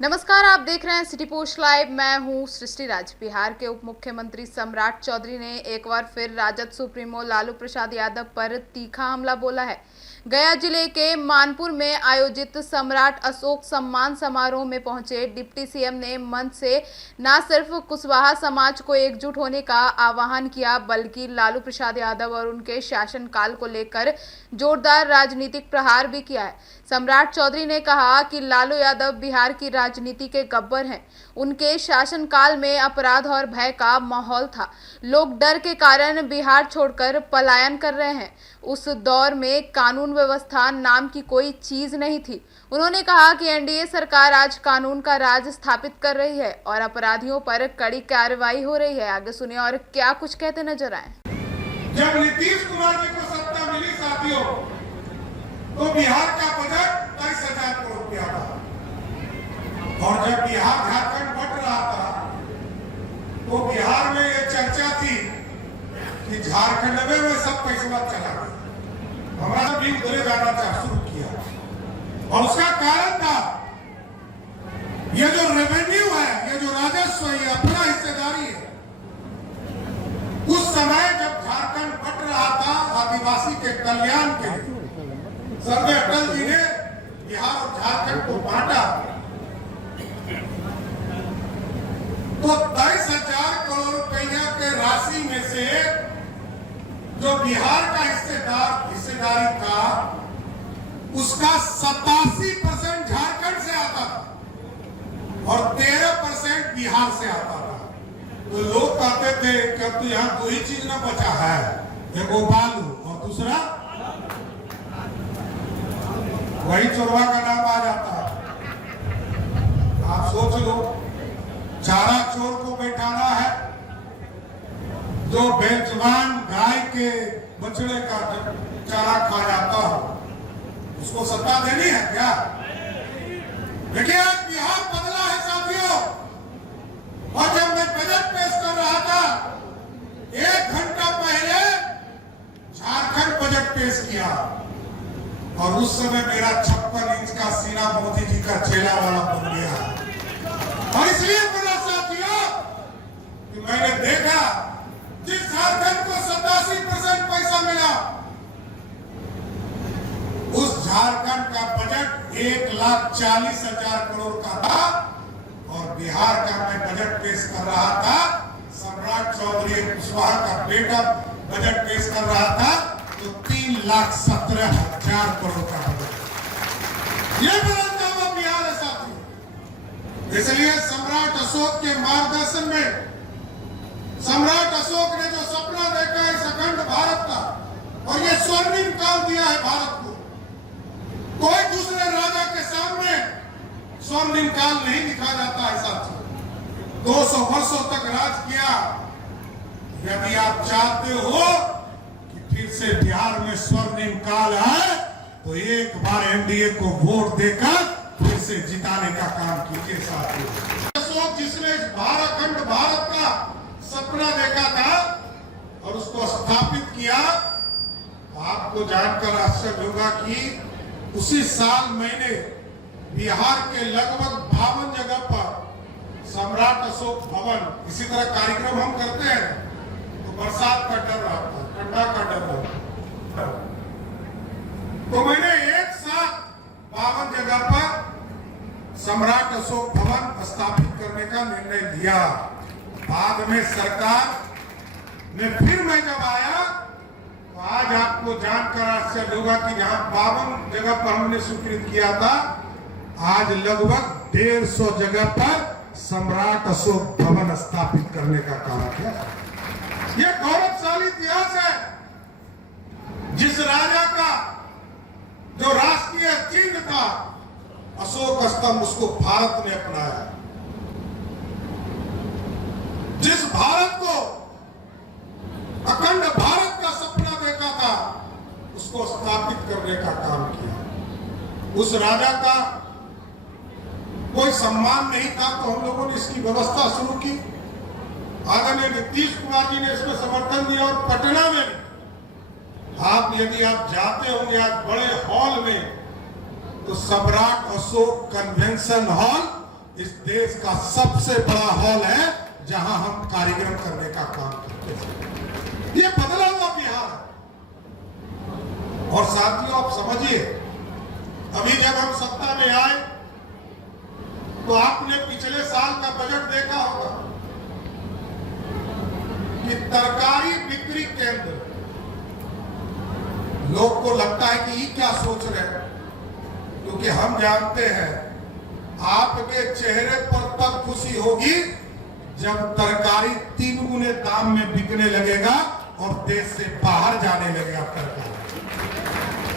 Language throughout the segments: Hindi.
नमस्कार, आप देख रहे हैं सिटी पोस्ट लाइव। मैं हूं सृष्टि राज। बिहार के उप मुख्यमंत्री सम्राट चौधरी ने एक बार फिर राजद सुप्रीमो लालू प्रसाद यादव पर तीखा हमला बोला है। गया जिले के मानपुर में आयोजित सम्राट अशोक सम्मान समारोह में पहुंचे डिप्टी सीएम ने मंच से न सिर्फ कुशवाहा समाज को एकजुट होने का आह्वान किया, बल्कि लालू प्रसाद यादव और उनके शासनकाल को लेकर जोरदार राजनीतिक प्रहार भी किया है। सम्राट चौधरी ने कहा कि लालू यादव बिहार की राजनीति के गब्बर हैं। उनके शासनकाल में अपराध और भय का माहौल था। लोग डर के कारण बिहार छोड़कर पलायन कर रहे हैं। उस दौर में कानून व्यवस्था नाम की कोई चीज नहीं थी। उन्होंने कहा कि एनडीए सरकार आज कानून का राज स्थापित कर रही है और अपराधियों पर कड़ी कार्रवाई हो रही है। आगे सुनिए और क्या कुछ कहते नजर आए। जब नीतीश कुमार जी को सत्ता मिली साथियों, तो बिहार का बजट 23,000 करोड़ रुपया था। और जब बिहार झारखंड बट रहा था तो बिहार में ये चर्चा थी कि झारखंड में सब पैसा चला गया, हमारा भी उधरे जाना शुरू किया। और उसका कारण था ये जो रेवेन्यू है, ये जो राजस्व है, अपना हिस्सेदारी है। उस समय जब झारखंड बट रहा था आदिवासी के कल्याण के लिए, सर्वे अटल जी ने बिहार और झारखंड को बांटा, तो 23,000 करोड़ रुपया के राशि में से जो बिहार का हिस्सेदारी था, उसका 87% झारखंड से आता था और 13% बिहार से आता था। तो लोग कहते थे कि अब तो यहाँ दो ही चीज ना बचा है, एगो बालू और दूसरा वही चोरवा का नाम आ जाता है। आप सोच लो, चारा चोर को बैठाना है, जो बेजवान गाय के बछड़े का चारा खा जाता हो, उसको सत्ता देनी है क्या? देखिए, आज बिहार बदला है साथियों। और जब मैं बजट पेश कर रहा था, 1 घंटा पहले झारखंड बजट पेश किया और उस समय मेरा 56 इंच का सीना मोदी जी का चेला वाला बन गया। और इसलिए बोला साथियों कि मैंने देखा जिस झारखंड को 87% पैसा मिला, उस झारखंड का बजट 1,40,000 करोड़ का था और बिहार का मैं बजट पेश कर रहा था, सम्राट चौधरी कुशवाहा का बेटा बजट पेश कर रहा था, तो 3,17,000 करोड़ का बजट। ये बदलता हुआ बिहार है साथियों। इसलिए सम्राट अशोक के मार्गदर्शन में, सम्राट अशोक ने जो सपना देखा है इस अखंड भारत का, और ये स्वर्णिम काल दिया है भारत को, कोई दूसरे राजा के सामने स्वर्णिम काल नहीं दिखा जाता है साथियों। 200 वर्षों तक राज किया। यदि आप चाहते हो फिर से बिहार में स्वर्णिम काल है, तो एक बार एनडीए को वोट देकर फिर से जिताने का काम कीजिए साथियों। अशोक जिसने अखंड भारत का सपना देखा था और उसको स्थापित किया, तो आपको जानकर आश्चर्य होगा कि उसी साल मैंने बिहार के लगभग 52 जगह पर सम्राट अशोक भवन, इसी तरह कार्यक्रम हम करते हैं, तो बरसात का डर रहता है, ठंडा का डर रहता है, तो मैंने एक साथ 52 जगह पर सम्राट अशोक भवन स्थापित करने का निर्णय लिया। बाद में सरकार ने फिर मैं जब आया, तो आज आपको जानकर आश्चर्य होगा कि जहां 52 जगह पर हमने स्वीकृत किया था, आज लगभग 150 जगह पर सम्राट अशोक भवन स्थापित करने का काम किया। यह गौरवशाली इतिहास है। जिस राजा का जो राष्ट्रीय चिन्ह था अशोक स्तंभ, उसको भारत ने अपनाया। जिस भारत को अखंड भारत का सपना देखा था, उसको स्थापित करने का काम किया। उस राजा का कोई सम्मान नहीं था, तो हम लोगों ने इसकी व्यवस्था शुरू की। आदरणीय नीतीश कुमार जी ने इसमें समर्थन दिया और पटना में आप यदि आप जाते होंगे आज बड़े हॉल में, तो सम्राट अशोक कन्वेंशन हॉल इस देश का सबसे बड़ा हॉल है जहां हम कार्यक्रम करने का काम करते हैं। ये बदला हुआ बिहार है। और साथियों, आप समझिए, अभी जब हम सत्ता में आए तो आपने पिछले साल का बजट देखा होगा कि तरकारी बिक्री केंद्र, लोग को लगता है कि ये क्या सोच रहे हैं, क्योंकि हम जानते हैं आपके चेहरे पर तब खुशी होगी जब तरकारी 3 गुने दाम में बिकने लगेगा और देश से बाहर जाने लगेगा तरकारी।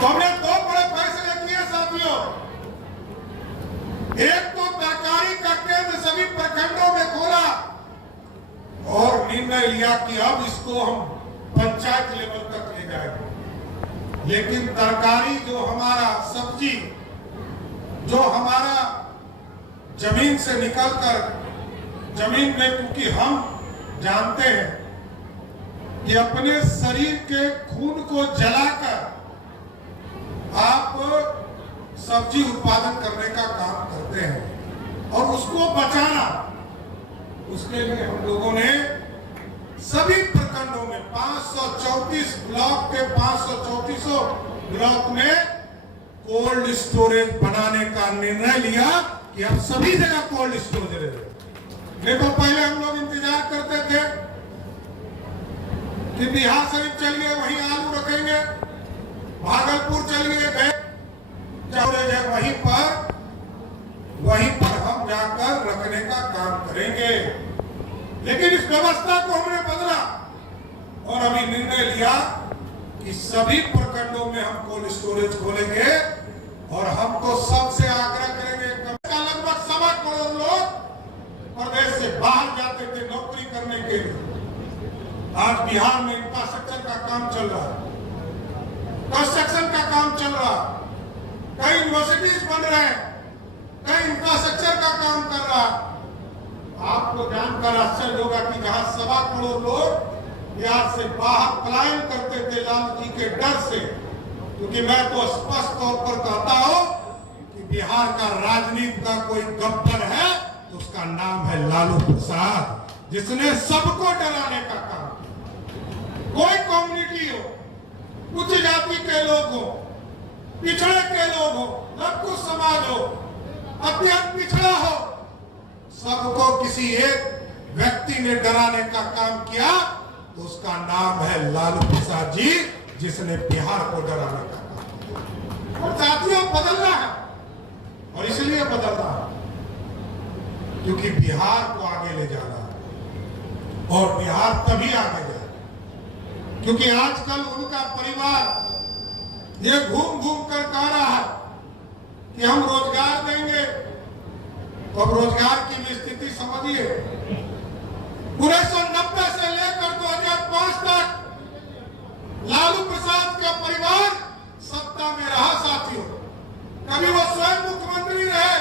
तो हमने 2 बड़े फैसले किए साथियों। एक तो तरकारी का केंद्र सभी प्रखंडों में खोला और निर्णय लिया कि अब इसको हम पंचायत लेवल तक ले जाएंगे। लेकिन तरकारी जो हमारा सब्जी जो हमारा जमीन से निकलकर जमीन में, क्योंकि हम जानते हैं कि अपने शरीर के खून को जलाकर आप सब्जी उत्पादन करने का काम करते हैं और उसको बचाना, उसके लिए हम लोगों ने सभी प्रखंडों में 534 ब्लॉक के 534 ब्लॉक में कोल्ड स्टोरेज बनाने का निर्णय लिया कि अब सभी जगह कोल्ड स्टोरेज रहे। देखो, पहले हम लोग इंतजार करते थे कि बिहार शरीफ चलिए वहीं आलू रखेंगे, भागलपुर चलिए वहीं पर हम जाकर रखने का काम करेंगे। लेकिन इस व्यवस्था को हमने बदला और अभी निर्णय लिया कि सभी प्रखंडों में हम कोल्ड स्टोरेज खोलेंगे और हम तो सबसे आग्रह करेंगे। लगभग 1.25 करोड़ लोग प्रदेश से बाहर जाते थे नौकरी करने के लिए। आज बिहार में इंफ्रास्ट्रक्चर का काम चल रहा है, कंस्ट्रक्शन का काम चल रहा है, कई यूनिवर्सिटीज बन रहे हैं, कई इंफ्रास्ट्रक्चर का काम कर रहा है। आपको जानकर आश्चर्य होगा कि जहां 1.25 करोड़ लोग बिहार से बाहर पलायन करते थे लालू जी के डर से, क्योंकि मैं तो स्पष्ट तौर पर कहता हूं कि बिहार का राजनीति का कोई गब्बर है तो उसका नाम है लालू प्रसाद, जिसने सबको डराने का काम किया। कोई कम्युनिटी हो, उच्च जाति के लोग हो, पिछड़े के लोग हो, लघु समाज हो, अत्यंत पिछड़ा हो, सबको किसी एक व्यक्ति ने डराने का काम किया तो उसका नाम है लालू प्रसाद जी, जिसने बिहार को डराने का काम किया। और साथियों, बदलना है और इसलिए बदलना है क्योंकि बिहार को आगे ले जाना है और बिहार तभी आगे जाए क्योंकि आजकल उनका परिवार ये घूम घूम कर कह रहा है कि हम रोजगार देंगे। तो अब रोजगार की भी स्थिति समझिए। 1990 से लेकर 2005 तक लालू प्रसाद का परिवार सत्ता में रहा साथियों। कभी वो स्वयं मुख्यमंत्री रहे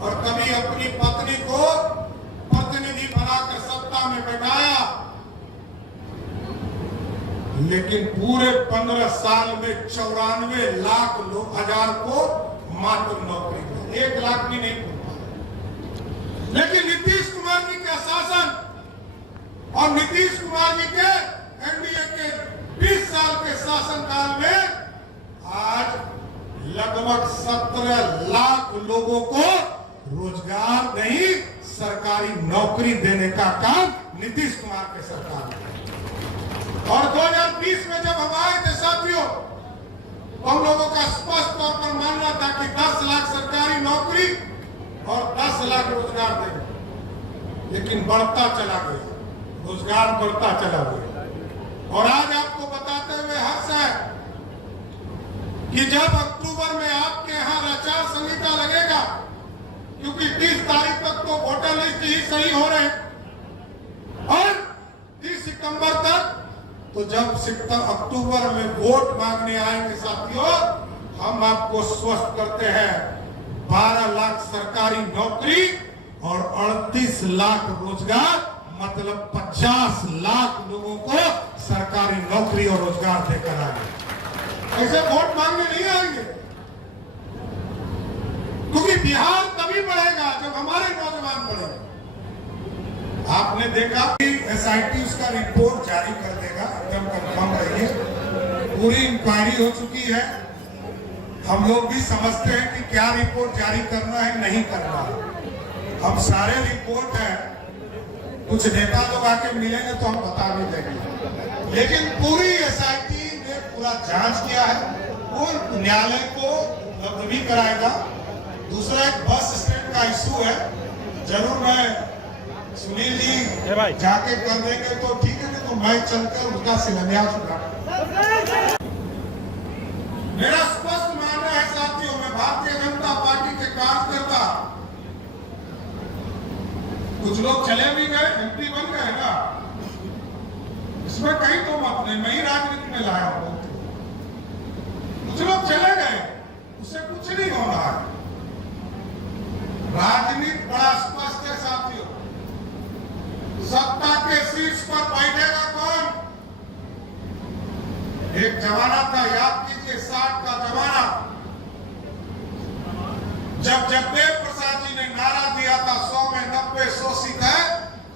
और कभी अपनी पत्नी को प्रतिनिधि बनाकर सत्ता में बैठाया, लेकिन पूरे 15 साल में 94 लाख हजार को मात्र नौकरी दी, 1 लाख भी नहीं पहुंचा। लेकिन नीतीश कुमार जी के शासन और नीतीश कुमार जी के एनडीए के 20 साल के शासनकाल में आज लगभग 17 लाख लोगों को रोजगार नहीं, सरकारी नौकरी देने का काम नीतीश कुमार के सरकार ने। और 2020 में जब हम आए थे साथियों, हम लोगों का स्पष्ट तौर पर मानना था कि 10 लाख सरकारी नौकरी और 10 लाख रोजगार देंगे, लेकिन बढ़ता चला गया, रोजगार बढ़ता चला गया। और आज आपको बताते हुए हर्ष है कि जब अक्टूबर में आपके यहाँ आचार संहिता लगेगा, क्योंकि 30 तारीख तक तो वोटर लिस्ट ही सही हो रहे और 30 सितंबर तक, तो जब अक्टूबर में वोट मांगने आएंगे साथियों, हम आपको स्वस्थ करते हैं 12 लाख सरकारी नौकरी और 38 लाख रोजगार, मतलब 50 लाख लोगों को सरकारी नौकरी और रोजगार देकर आएंगे। ऐसे वोट मांगने नहीं आएंगे, क्योंकि बिहार तभी बढ़ेगा आपने देखा कि एसआईटी उसका रिपोर्ट जारी कर देगा, एकदम कंफर्म रहिए। पूरी इंक्वायरी हो चुकी है। हम लोग भी समझते हैं कि क्या रिपोर्ट जारी करना है, नहीं करना है। हम सारे रिपोर्ट है, कुछ नेता लोग आके मिलेंगे तो हम बता भी देंगे, लेकिन पूरी एसआईटी ने पूरा जांच किया है। वो न्यायालय को उपलब्ध भी कराएगा। दूसरा एक बस स्टैंड का इशू है, जरूर मैं सुनील जी जाके कर देंगे तो ठीक है, नहीं तो मैं चलकर उसका शिलान्यास होगा। मेरा स्पष्ट मानना है साथियों, मैं भारतीय जनता पार्टी के कार्यकर्ता, कुछ लोग चले भी गए, एमपी बन गए ना, इसमें कहीं तो मत नहीं, मैं ही राजनीति में लाया हूं। कुछ लोग चले गए, उससे कुछ नहीं होना है। राजनीति बड़ा स्पष्ट है साथियों। सत्ता के शीर्ष पर बैठेगा कौन? एक जमाना था, याद कीजिए 60 का जमाना, जब जगदेव प्रसाद जी ने नारा दिया था 100 में 90 शोषित है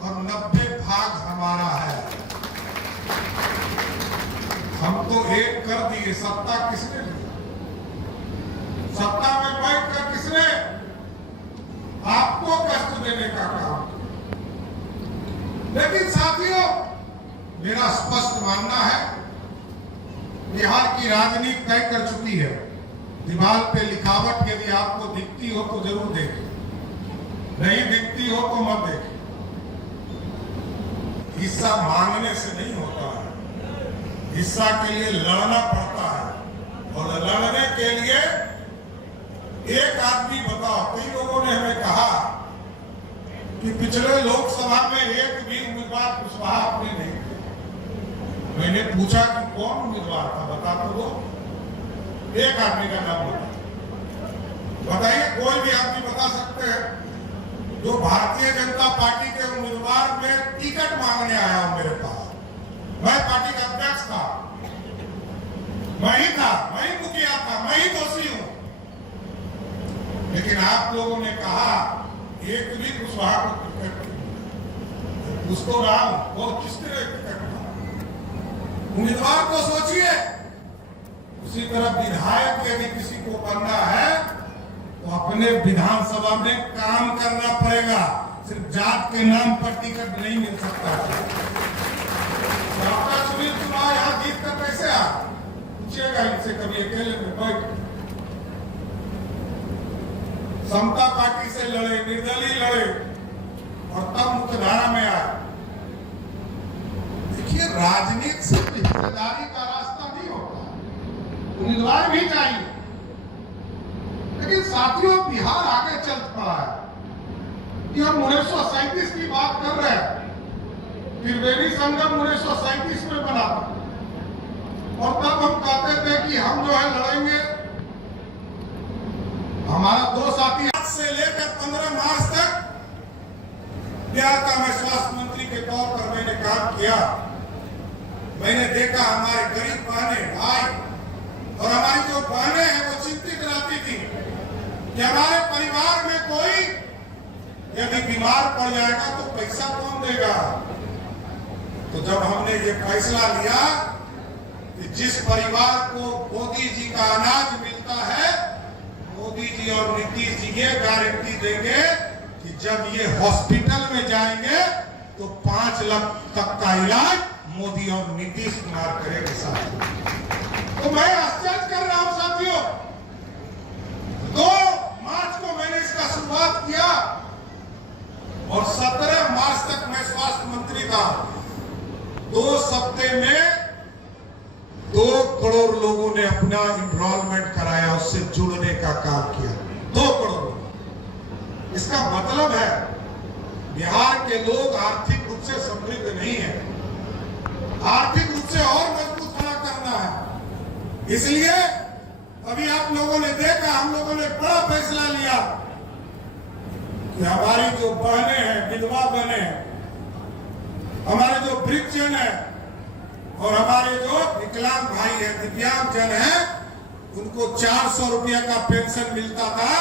और 90 भाग हमारा है। हम तो एक कर दिए। सत्ता किसने ली? सत्ता में बैठकर किसने आपको कष्ट देने का काम? लेकिन साथियों, मेरा स्पष्ट मानना है, बिहार की राजनीति तय कर चुकी है। दीवार पे लिखावट यदि आपको दिखती हो तो जरूर देखें, नहीं दिखती हो तो मत देखें। हिस्सा मांगने से नहीं होता है, हिस्सा के लिए लड़ना पड़ता है। और लड़ने के लिए एक आदमी बताओ। कई लोगों ने हमें कहा कि पिछले लोकसभा में एक भी उम्मीदवार कुशवाहा आपने नहीं किया। मैंने पूछा कि कौन उम्मीदवार था, बता तो दो। एक आदमी का नाम बताइए, कोई भी आदमी बता सकते हैं जो भारतीय जनता पार्टी के उम्मीदवार में टिकट मांगने आया हूं मेरे पास। मैं पार्टी का अध्यक्ष था, मैं ही था, मैं ही मुखिया था, मैं ही दोषी हूं। लेकिन आप लोगों ने कहा एक भी कुशवाहा को टिकट, उसको नाम और किसने टिकट उम्मीदवार को सोचिए। उसी तरह विधायक यदि किसी को बनना है तो अपने विधानसभा में काम करना पड़ेगा, सिर्फ जात के नाम पर टिकट नहीं मिल सकता। डॉक्टर सुनील कुमार यहाँ जीत कर कैसे आ? पूछिएगा इनसे, कभी अकेले में बैठ समता पार्टी से लड़े, निर्दलीय लड़े और तब मुख्यधारा में आए। देखिए, राजनीति सिर्फ हिस्सेदारी का रास्ता नहीं होता, उम्मीदवार भी चाहिए। लेकिन साथियों, बिहार आगे चल पड़ा है कि हम 1937 की बात कर रहे हैं। त्रिवेणी संगम 1937 में बना और तब हम कहते थे कि हम जो है लड़ेंगे। हमारा दो साथी आज से लेकर 15 मार्च तक बिहार का मैं स्वास्थ्य मंत्री के तौर पर मैंने काम किया। मैंने देखा हमारे गरीब बहनें, भाई और हमारी जो बहनें हैं वो चिंतित रहती थी कि हमारे परिवार में कोई यदि बीमार पड़ जाएगा तो पैसा कौन देगा। तो जब हमने ये फैसला लिया कि जिस परिवार को मोदी जी का अनाज मिलता है, मोदी जी और नीतीश जी ये गारंटी देंगे कि जब ये हॉस्पिटल में जाएंगे तो 5 लाख तक का इलाज मोदी और नीतीश कुमार करेंगे साथियों। तो मैं आश्चर्य कर रहा हूं साथियों, 2 मार्च को मैंने इसका शुरुआत किया और 17 मार्च तक मैं स्वास्थ्य मंत्री था। 2 सप्ताह में 2 करोड़ लोगों ने अपना इनरोलमेंट कराया, उससे जुड़ने का काम किया। 2 करोड़। इसका मतलब है बिहार के लोग आर्थिक रूप से समृद्ध नहीं है, आर्थिक रूप से और मजबूत खड़ा करना है। इसलिए अभी आप लोगों ने देखा, हम लोगों ने बड़ा फैसला लिया कि हमारी जो बहनें हैं, विधवा बहनें हैं, हमारे जो वृद्धजन है और हमारे जो विकलांग भाई हैं, दिव्यांग जन हैं, उनको 400 रुपया का पेंशन मिलता था,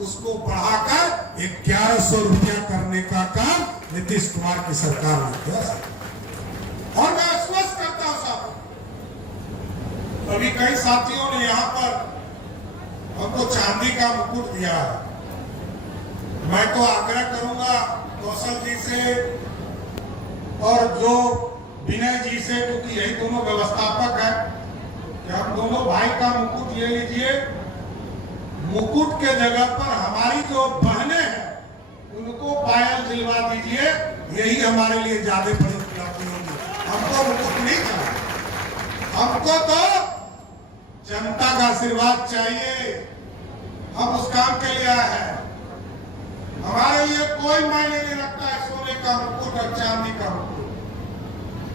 उसको बढ़ाकर 1100 रुपया करने का काम नीतीश कुमार की सरकार ने किया। और मैं आश्वस्त करता हूं साहब, अभी कई साथियों ने यहाँ पर हमको चांदी का मुकुट दिया है। मैं तो आग्रह करूंगा कौशल जी से और जो विनय जी से, क्योंकि यही दोनों व्यवस्थापक है, कि हम दोनों भाई का मुकुट ले लीजिए। मुकुट के जगह पर हमारी जो बहनें हैं उनको पायल दिलवा दीजिए, यही हमारे लिए ज्यादा बड़ी उपलब्धि होगी। हमको मुकुट नहीं चाहिए, हमको तो जनता का आशीर्वाद चाहिए। हम उस काम के लिए आए हैं। हमारे लिए कोई मायने नहीं रखता है सोने का मुकुट और चांदी का मुकुट।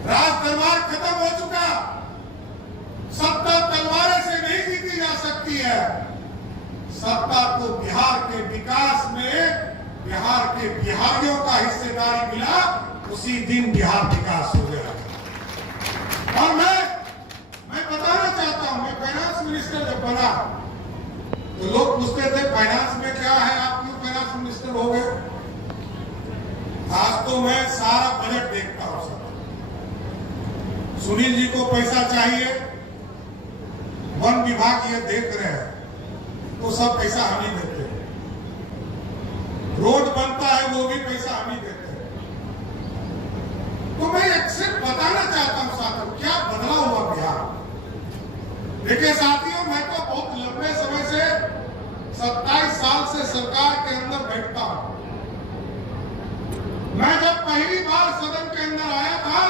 राज दरबार खत्म हो चुका। सत्ता तलवारों से नहीं जीती जा सकती है। सत्ता को बिहार के विकास में बिहार के बिहारियों का हिस्सेदारी मिला, उसी दिन बिहार विकास हो गया। और मैं बताना चाहता हूं, मैं फाइनेंस मिनिस्टर जब बना तो लोग पूछते थे फाइनेंस में क्या है, आप क्यों फाइनेंस मिनिस्टर हो गए। आज तो मैं सारा बजट देखता हूं सर। सुनील जी को पैसा चाहिए, वन विभाग ये देख रहे हैं, तो सब पैसा हम ही देते हैं। रोड बनता है वो भी पैसा हम ही देते हैं। तो मैं अक्सर बताना चाहता हूं साथियों, क्या बदला हुआ बिहार। देखिए साथियों, मैं तो बहुत लंबे समय से 27 साल से सरकार के अंदर बैठता हूं। मैं जब पहली बार सदन के अंदर आया था